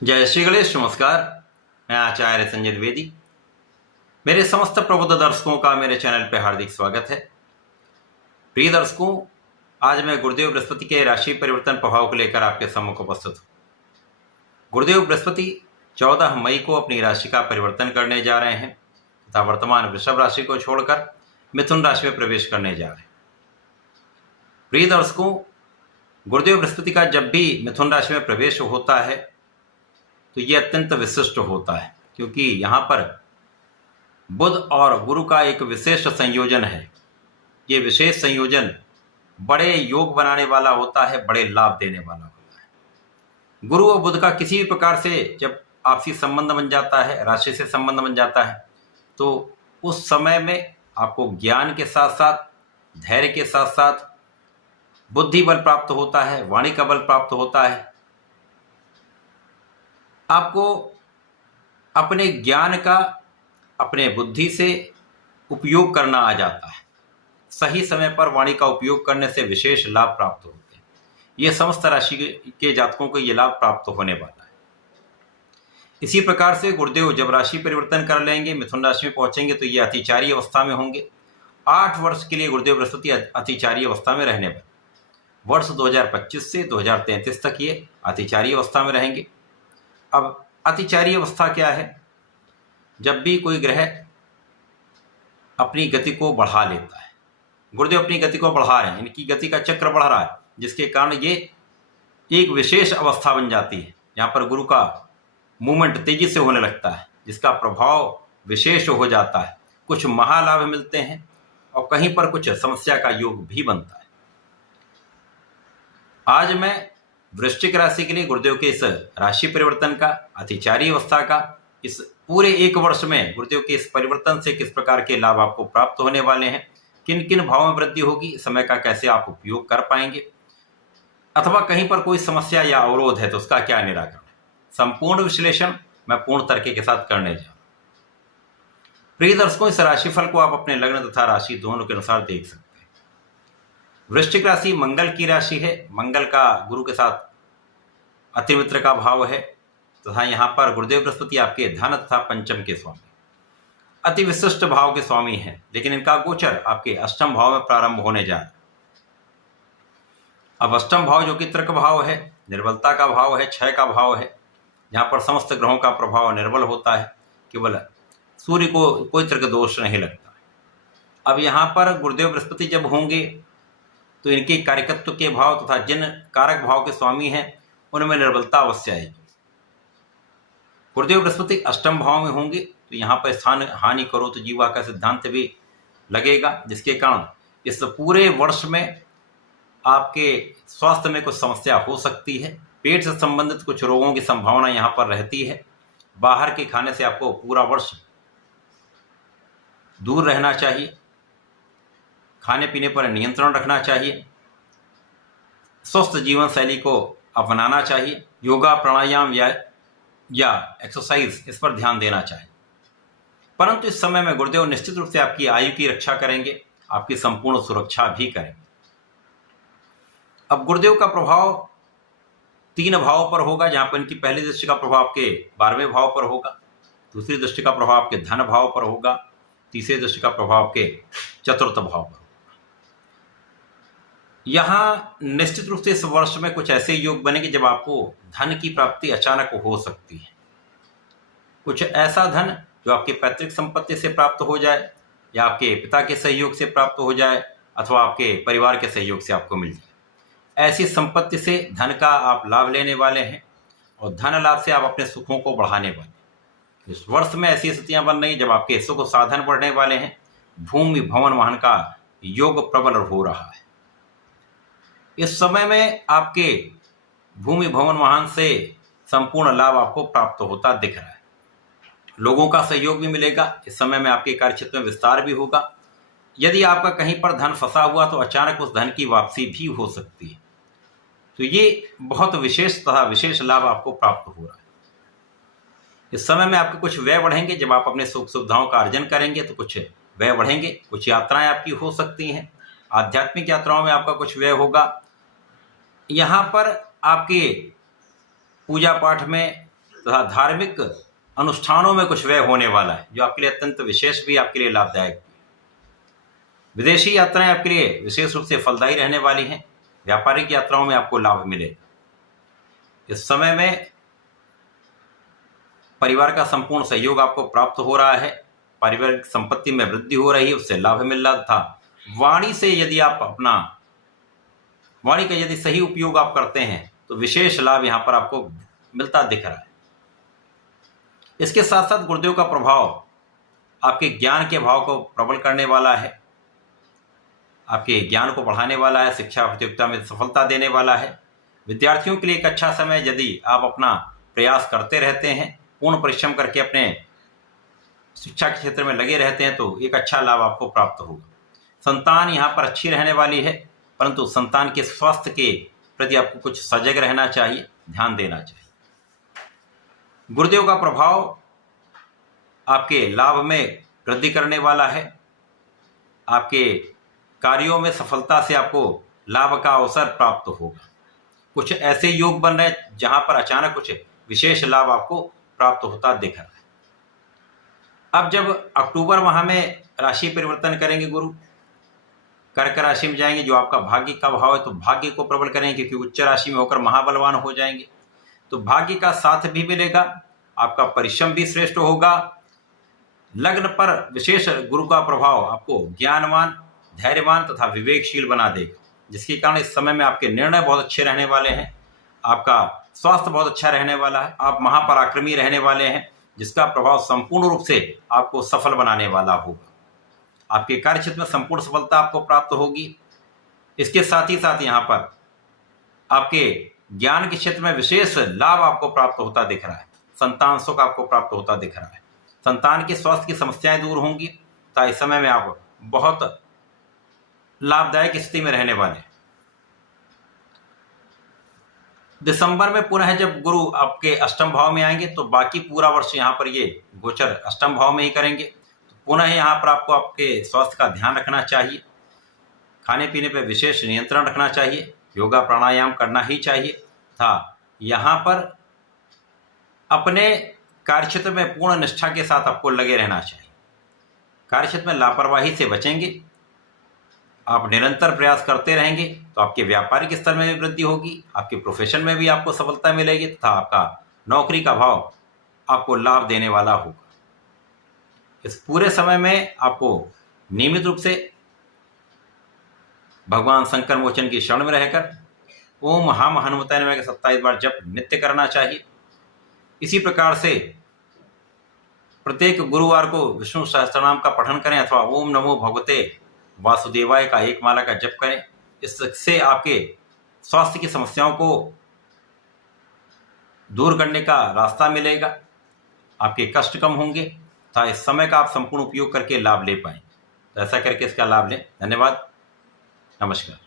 जय श्री गणेश। नमस्कार। मैं आचार्य संजय द्विवेदी। मेरे समस्त प्रबुद्ध दर्शकों का मेरे चैनल पर हार्दिक स्वागत है। प्रिय दर्शकों, आज मैं गुरुदेव बृहस्पति के राशि परिवर्तन प्रभाव को लेकर आपके सम्मुख उपस्थित हूँ। गुरुदेव बृहस्पति 14 मई को अपनी राशि का परिवर्तन करने जा रहे हैं तथा वर्तमान वृषभ राशि को छोड़कर मिथुन राशि में प्रवेश करने जा रहे हैं। प्रिय दर्शकों, गुरुदेव बृहस्पति का जब भी मिथुन राशि में प्रवेश होता है तो ये अत्यंत विशिष्ट होता है, क्योंकि यहाँ पर बुध और गुरु का एक विशेष संयोजन है। ये विशेष संयोजन बड़े योग बनाने वाला होता है, बड़े लाभ देने वाला होता है। गुरु और बुध का किसी भी प्रकार से जब आपसी संबंध बन जाता है, राशि से संबंध बन जाता है, तो उस समय में आपको ज्ञान के साथ साथ, धैर्य के साथ साथ बुद्धि बल प्राप्त होता है, वाणी का बल प्राप्त होता है। आपको अपने ज्ञान का अपने बुद्धि से उपयोग करना आ जाता है। सही समय पर वाणी का उपयोग करने से विशेष लाभ प्राप्त होते हैं। ये समस्त राशि के जातकों को ये लाभ प्राप्त होने वाला है। इसी प्रकार से गुरुदेव जब राशि परिवर्तन कर लेंगे, मिथुन राशि में पहुंचेंगे, तो ये अतिचारी अवस्था में होंगे। 8 वर्ष के लिए गुरुदेव बृहस्पति अतिचारी अवस्था में रहने वाले। वर्ष 2025 से 2033 तक ये अतिचारी अवस्था में रहेंगे। अब अतिचारी अवस्था क्या है? जब भी कोई ग्रह अपनी गति को बढ़ा लेता है, गुरुदेव अपनी गति को बढ़ा रहे हैं, इनकी गति का चक्र बढ़ रहा है, जिसके कारण ये एक विशेष अवस्था बन जाती है। यहाँ पर गुरु का मूवमेंट तेजी से होने लगता है, जिसका प्रभाव विशेष हो जाता है। कुछ महालाभ मिलते हैं और कहीं पर कुछ समस्या का योग भी बनता है। आज मैं वृश्चिक राशि के लिए गुरुदेव के इस राशि परिवर्तन का, अतिचारी अवस्था का, इस पूरे 1 वर्ष में गुरुदेव के इस परिवर्तन से किस प्रकार के लाभ आपको प्राप्त होने वाले हैं, किन किन भावों में वृद्धि होगी, समय का कैसे आप उपयोग कर पाएंगे, अथवा कहीं पर कोई समस्या या अवरोध है तो उसका क्या निराकरण है, संपूर्ण विश्लेषण मैं पूर्ण तरीके के साथ करने जा रहा हूं। प्रिय दर्शकों, इस राशिफल को आप अपने लग्न तथा राशि दोनों के अनुसार देख सकते हैं। वृश्चिक राशि मंगल की राशि है। मंगल का गुरु के साथ अतिमित्र का भाव है तथा यहाँ पर गुरुदेव बृहस्पति आपके धन तथा पंचम के स्वामी, अति विशिष्ट भाव के स्वामी हैं, लेकिन इनका गोचर आपके अष्टम भाव में प्रारंभ होने जा रहा है। अब अष्टम भाव जो कि तर्क भाव है, निर्बलता का भाव है, क्षय का भाव है, यहाँ पर समस्त ग्रहों का प्रभाव निर्बल होता है, केवल सूर्य को कोई तर्क दोष नहीं लगता। अब यहाँ पर गुरुदेव बृहस्पति जब होंगे तो इनके कार्यकत्व के भाव तथा जिन कारक भाव के स्वामी हैं उनमें निर्बलता अवश्य आएगी। गुरुदेव बृहस्पति अष्टम भाव में होंगे तो यहाँ पर स्थान हानि करो तो जीवा का सिद्धांत भी लगेगा, जिसके कारण इस पूरे वर्ष में आपके स्वास्थ्य में कुछ समस्या हो सकती है। पेट से संबंधित कुछ रोगों की संभावना यहाँ पर रहती है। बाहर के खाने से आपको पूरा वर्ष दूर रहना चाहिए। खाने पीने पर नियंत्रण रखना चाहिए। स्वस्थ जीवन शैली को अपनाना चाहिए। योगा, प्राणायाम या एक्सरसाइज, इस पर ध्यान देना चाहिए। परंतु इस समय में गुरुदेव निश्चित रूप से आपकी आयु की रक्षा करेंगे, आपकी संपूर्ण सुरक्षा भी करेंगे। अब गुरुदेव का प्रभाव 3 भावों पर होगा, जहां पर इनकी पहली दृष्टि का प्रभाव आपके 12वें भाव पर होगा, दूसरी दृष्टि का प्रभाव आपके धन भाव पर होगा, तीसरी दृष्टि का प्रभाव आपके चतुर्थ भाव पर। यहाँ निश्चित रूप से इस वर्ष में कुछ ऐसे योग बनेंगे जब आपको धन की प्राप्ति अचानक हो सकती है। कुछ ऐसा धन जो आपके पैतृक संपत्ति से प्राप्त हो जाए, या आपके पिता के सहयोग से प्राप्त हो जाए, अथवा आपके परिवार के सहयोग से आपको मिल जाए। ऐसी संपत्ति से धन का आप लाभ लेने वाले हैं और धन लाभ से आप अपने सुखों को बढ़ाने वाले हैं। इस वर्ष में ऐसी स्थितियां बन रही जब आपके सुख साधन बढ़ने वाले हैं। भूमि भवन वाहन का योग प्रबल हो रहा है। इस समय में आपके भूमि भवन वाहन से संपूर्ण लाभ आपको प्राप्त होता दिख रहा है। लोगों का सहयोग भी मिलेगा। इस समय में आपके कार्यक्षेत्र में विस्तार भी होगा। यदि आपका कहीं पर धन फंसा हुआ तो अचानक उस धन की वापसी भी हो सकती है। तो ये बहुत विशेष तथा विशेष लाभ आपको प्राप्त हो रहा है। इस समय में आपके कुछ व्यय बढ़ेंगे। जब आप अपने सुख सुविधाओं का अर्जन करेंगे तो कुछ व्यय बढ़ेंगे। कुछ यात्राएं आपकी हो सकती हैं। आध्यात्मिक यात्राओं में आपका कुछ व्यय होगा। यहाँ पर आपके पूजा पाठ में तथा धार्मिक अनुष्ठानों में कुछ व्यय होने वाला है, जो आपके लिए अत्यंत विशेष भी आपके लिए लाभदायक। विदेशी यात्राएं आपके लिए विशेष रूप से फलदायी रहने वाली हैं। व्यापारिक यात्राओं में आपको लाभ मिले। इस समय में परिवार का संपूर्ण सहयोग आपको प्राप्त हो रहा है। पारिवारिक संपत्ति में वृद्धि हो रही है, उससे लाभ मिल रहा था। वाणी से यदि आप वाणी का यदि सही उपयोग आप करते हैं तो विशेष लाभ यहां पर आपको मिलता दिख रहा है। इसके साथ साथ गुरुदेव का प्रभाव आपके ज्ञान के भाव को प्रबल करने वाला है, आपके ज्ञान को बढ़ाने वाला है, शिक्षा प्रतियोगिता में सफलता देने वाला है। विद्यार्थियों के लिए एक अच्छा समय, यदि आप अपना प्रयास करते रहते हैं, पूर्ण परिश्रम करके अपने शिक्षा के क्षेत्र में लगे रहते हैं, तो एक अच्छा लाभ आपको प्राप्त होगा। संतान यहाँ पर अच्छी रहने वाली है, परंतु संतान के स्वास्थ्य के प्रति आपको कुछ सजग रहना चाहिए, ध्यान देना चाहिए। गुरुदेव का प्रभाव आपके लाभ में वृद्धि करने वाला है। आपके कार्यों में सफलता से आपको लाभ का अवसर प्राप्त होगा। कुछ ऐसे योग बन रहे हैं जहां पर अचानक कुछ विशेष लाभ आपको प्राप्त होता दिख रहा है। अब जब अक्टूबर माह में राशि परिवर्तन करेंगे गुरु, कर्क राशि में जाएंगे, जो आपका भाग्य का भाव है, तो भाग्य को प्रबल करेंगे, क्योंकि उच्च राशि में होकर महाबलवान हो जाएंगे। तो भाग्य का साथ भी मिलेगा, आपका परिश्रम भी श्रेष्ठ होगा। लग्न पर विशेष गुरु का प्रभाव आपको ज्ञानवान, धैर्यवान तथा विवेकशील बना देगा, जिसके कारण इस समय में आपके निर्णय बहुत अच्छे रहने वाले हैं। आपका स्वास्थ्य बहुत अच्छा रहने वाला है। आप महापराक्रमी रहने वाले हैं, जिसका प्रभाव संपूर्ण रूप से आपको सफल बनाने वाला होगा। आपके कार्यक्षेत्र में संपूर्ण सफलता आपको प्राप्त होगी। इसके साथ ही साथ यहाँ पर आपके ज्ञान के क्षेत्र में विशेष लाभ आपको प्राप्त होता दिख रहा है। संतान सुख आपको प्राप्त होता दिख रहा है। संतान के स्वास्थ्य की समस्याएं दूर होंगी, तो इस समय में आप बहुत लाभदायक स्थिति में रहने वाले। दिसंबर में पुनः जब गुरु आपके अष्टम भाव में आएंगे, तो बाकी पूरा वर्ष यहाँ पर ये गोचर अष्टम भाव में ही करेंगे। तो पुनः यहाँ पर आपको आपके स्वास्थ्य का ध्यान रखना चाहिए, खाने पीने पर विशेष नियंत्रण रखना चाहिए, योगा प्राणायाम करना ही चाहिए था। यहाँ पर अपने कार्यक्षेत्र में पूर्ण निष्ठा के साथ आपको लगे रहना चाहिए। कार्यक्षेत्र में लापरवाही से बचेंगे, आप निरंतर प्रयास करते रहेंगे, तो आपके व्यापारिक स्तर में भी वृद्धि होगी, आपके प्रोफेशन में भी आपको सफलता मिलेगी, तथा आपका नौकरी का भाव आपको लाभ देने वाला होगा। इस पूरे समय में आपको नियमित रूप से भगवान शंकर मोचन की शरण में रहकर ओम हम हनुमताय नमः 27 बार जप नित्य करना चाहिए। इसी प्रकार से प्रत्येक गुरुवार को विष्णु सहस्त्रनाम का पठन करें, अथवा ओम नमो भगवते वासुदेवाय का एक माला का जप करें। इससे आपके स्वास्थ्य की समस्याओं को दूर करने का रास्ता मिलेगा, आपके कष्ट कम होंगे, तथा इस समय का आप संपूर्ण उपयोग करके लाभ ले पाएंगे। तो ऐसा करके इसका लाभ लें। धन्यवाद, नमस्कार।